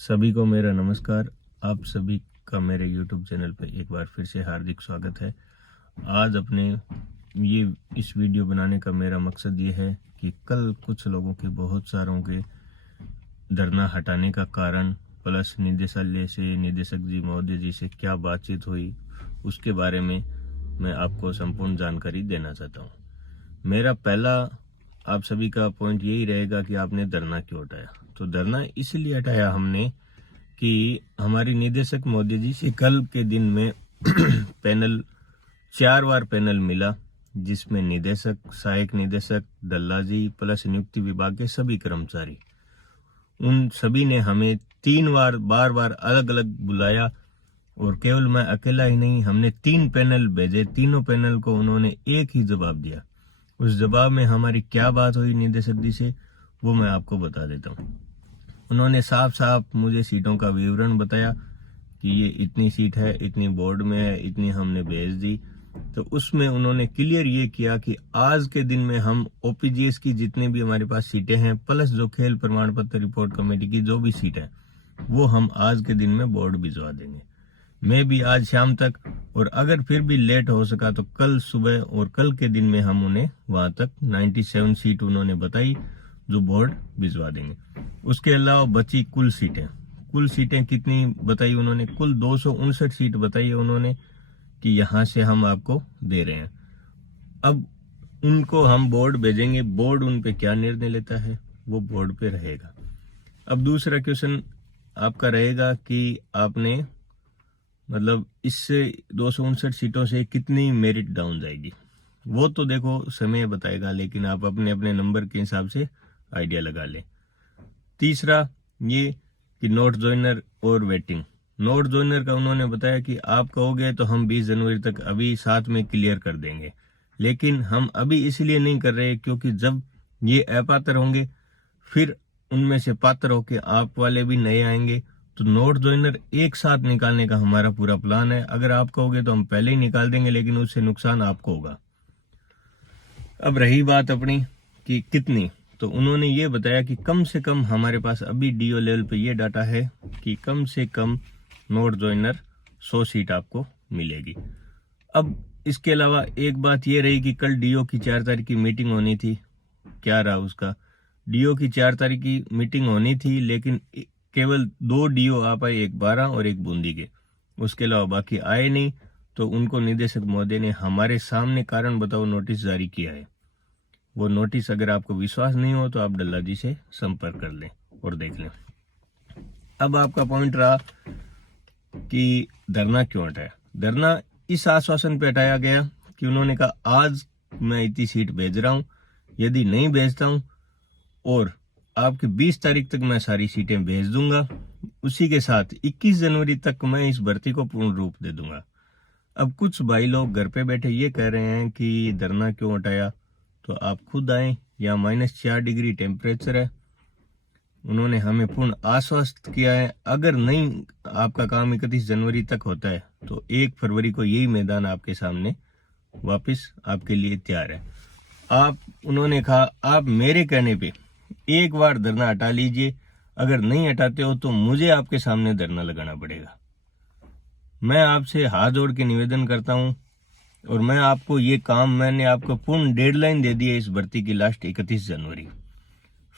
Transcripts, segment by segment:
सभी को मेरा नमस्कार। आप सभी का मेरे YouTube चैनल पर एक बार फिर से हार्दिक स्वागत है। आज अपने इस वीडियो बनाने का मेरा मकसद ये है कि कल कुछ लोगों के बहुत सारों के धरना हटाने का कारण प्लस निदेशालय से निदेशक जी महोदय जी से क्या बातचीत हुई उसके बारे में मैं आपको संपूर्ण जानकारी देना चाहता हूँ। मेरा पहला आप सभी का पॉइंट यही रहेगा कि आपने धरना क्यों हटाया। तो धरना इसलिए हटाया हमने कि हमारी निदेशक महोदय जी से कल के दिन में पैनल 4 बार पैनल मिला, जिसमें निदेशक, सहायक निदेशक, दल्लाजी प्लस नियुक्ति विभाग के सभी कर्मचारी, उन सभी ने हमें 3 बार बार अलग अलग बुलाया। और केवल मैं अकेला ही नहीं, हमने 3 पैनल भेजे, तीनों पैनल को उन्होंने एक ही जवाब दिया। उस जवाब में हमारी क्या बात हुई निदेशक जी से वो मैं आपको बता देता हूँ। उन्होंने साफ साफ मुझे सीटों का विवरण बताया कि ये इतनी सीट है, इतनी बोर्ड में है, इतनी हमने भेज दी। तो उसमें उन्होंने क्लियर ये किया कि आज के दिन में हम ओपीजीएस की जितनी भी हमारे पास सीटें हैं प्लस जो खेल प्रमाण पत्र रिपोर्ट कमेटी की जो भी सीट है वो हम आज के दिन में बोर्ड भिजवा देंगे, मैं भी आज शाम तक। और अगर फिर भी लेट हो सका तो कल सुबह और कल के दिन में हम उन्हें वहां तक 97 सीट उन्होंने बताई जो बोर्ड भिजवा देंगे। उसके अलावा बची कुल सीटें कितनी बताई उन्होंने? कुल 259 सीट बताई है उन्होंने कि यहाँ से हम आपको दे रहे हैं। अब उनको हम बोर्ड भेजेंगे, बोर्ड उन पे क्या निर्णय लेता है वो बोर्ड पे रहेगा। अब दूसरा क्वेश्चन आपका रहेगा कि आपने मतलब इससे 259 सीटों से कितनी मेरिट डाउन जाएगी, वो तो देखो समय बताएगा, लेकिन आप अपने अपने नंबर के हिसाब से आइडिया लगा लें। तीसरा ये कि नोट ज्वाइनर और वेटिंग। नोट ज्वाइनर का उन्होंने बताया कि आप कहोगे तो हम 20 जनवरी तक अभी साथ में क्लियर कर देंगे, लेकिन हम अभी इसलिए नहीं कर रहे क्योंकि जब ये अपात्र होंगे फिर उनमें से पात्र होके आप वाले भी नए आएंगे, तो नोट ज्वाइनर एक साथ निकालने का हमारा पूरा प्लान है। अगर आप कहोगे तो हम पहले ही निकाल देंगे, लेकिन उससे नुकसान आपको होगा। अब रही बात अपनी कि कितनी, तो उन्होंने ये बताया कि कम से कम हमारे पास अभी डीओ लेवल पे ये डाटा है कि कम से कम नोट ज्वाइनर 100 सीट आपको मिलेगी। अब इसके अलावा एक बात ये रही कि कल डीओ की 4 तारीख की मीटिंग होनी थी, क्या रहा उसका? डीओ की 4 तारीख की मीटिंग होनी थी, लेकिन केवल 2 डीओ आ पाए, एक 12 और एक बूंदी के, उसके अलावा बाकी आए नहीं। तो उनको निदेशक महोदय ने हमारे सामने कारण बताओ नोटिस जारी किया है। वो नोटिस अगर आपको विश्वास नहीं हो तो आप डल्ला जी से संपर्क कर लें और देख लें। अब आपका पॉइंट रहा कि धरना क्यों हटाया। धरना इस आश्वासन पे हटाया गया कि उन्होंने कहा आज मैं इतनी सीट भेज रहा हूं, यदि नहीं भेजता हूं और आपके 20 तारीख तक मैं सारी सीटें भेज दूंगा, उसी के साथ 21 जनवरी तक मैं इस भर्ती को पूर्ण रूप दे दूंगा। अब कुछ भाई लोग घर पे बैठे ये कह रहे हैं कि धरना क्यों हटाया, तो आप खुद आए, यहाँ -4 डिग्री टेम्परेचर है। उन्होंने हमें पूर्ण आश्वस्त किया है अगर नहीं आपका काम 31 जनवरी तक होता है तो 1 फरवरी को यही मैदान आपके सामने वापस आपके लिए तैयार है। उन्होंने कहा आप मेरे कहने पे एक बार धरना हटा लीजिए, अगर नहीं हटाते हो तो मुझे आपके सामने धरना लगाना पड़ेगा। मैं आपसे हाथ जोड़ के निवेदन करता हूं और मैं आपको ये काम, मैंने आपको पूर्ण डेडलाइन दे दी है इस भर्ती की, लास्ट 31 जनवरी।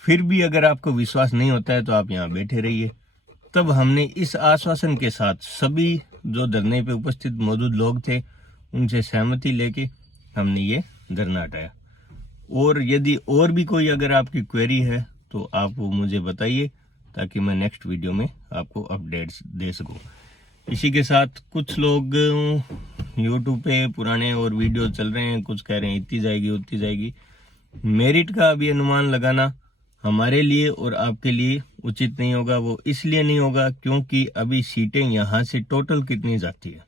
फिर भी अगर आपको विश्वास नहीं होता है तो आप यहाँ बैठे रहिए। तब हमने इस आश्वासन के साथ सभी जो धरने पे उपस्थित मौजूद लोग थे उनसे सहमति लेके हमने ये धरना हटाया। और यदि और भी कोई अगर आपकी क्वेरी है तो आप वो मुझे बताइए ताकि मैं नेक्स्ट वीडियो में आपको अपडेट्स दे सकूं। इसी के साथ कुछ लोग यूट्यूब पे पुराने और वीडियो चल रहे हैं, कुछ कह रहे हैं इतनी जाएगी उतनी जाएगी। मेरिट का अभी अनुमान लगाना हमारे लिए और आपके लिए उचित नहीं होगा। वो इसलिए नहीं होगा क्योंकि अभी सीटें यहाँ से टोटल कितनी जाती है,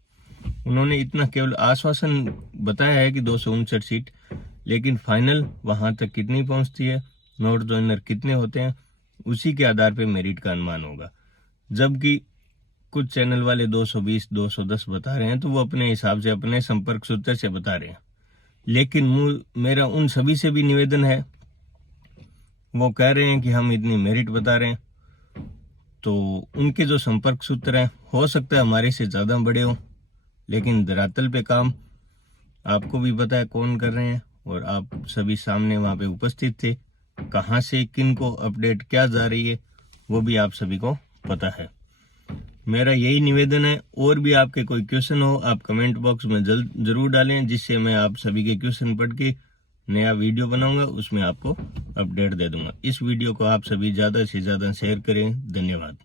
उन्होंने इतना केवल आश्वासन बताया है कि 259 सीट, लेकिन फाइनल वहां तक कितनी पहुंचती है, नोट ज्वाइनर कितने होते हैं, उसी के आधार पे मेरिट का अनुमान होगा। जबकि कुछ चैनल वाले 220 210 बता रहे हैं तो वो अपने हिसाब से अपने संपर्क सूत्र से बता रहे हैं, लेकिन मेरा उन सभी से भी निवेदन है, वो कह रहे हैं कि हम इतनी मेरिट बता रहे हैं तो उनके जो संपर्क सूत्र हैं हो सकता है हमारे से ज़्यादा बड़े हों, लेकिन धरातल पे काम आपको भी पता है कौन कर रहे हैं, और आप सभी सामने वहाँ पे उपस्थित थे। कहाँ से किन को अपडेट क्या जा रही है वो भी आप सभी को पता है। मेरा यही निवेदन है, और भी आपके कोई क्वेश्चन हो आप कमेंट बॉक्स में जरूर डालें, जिससे मैं आप सभी के क्वेश्चन पढ़ के नया वीडियो बनाऊंगा, उसमें आपको अपडेट दे दूंगा। इस वीडियो को आप सभी ज़्यादा से ज़्यादा शेयर करें। धन्यवाद।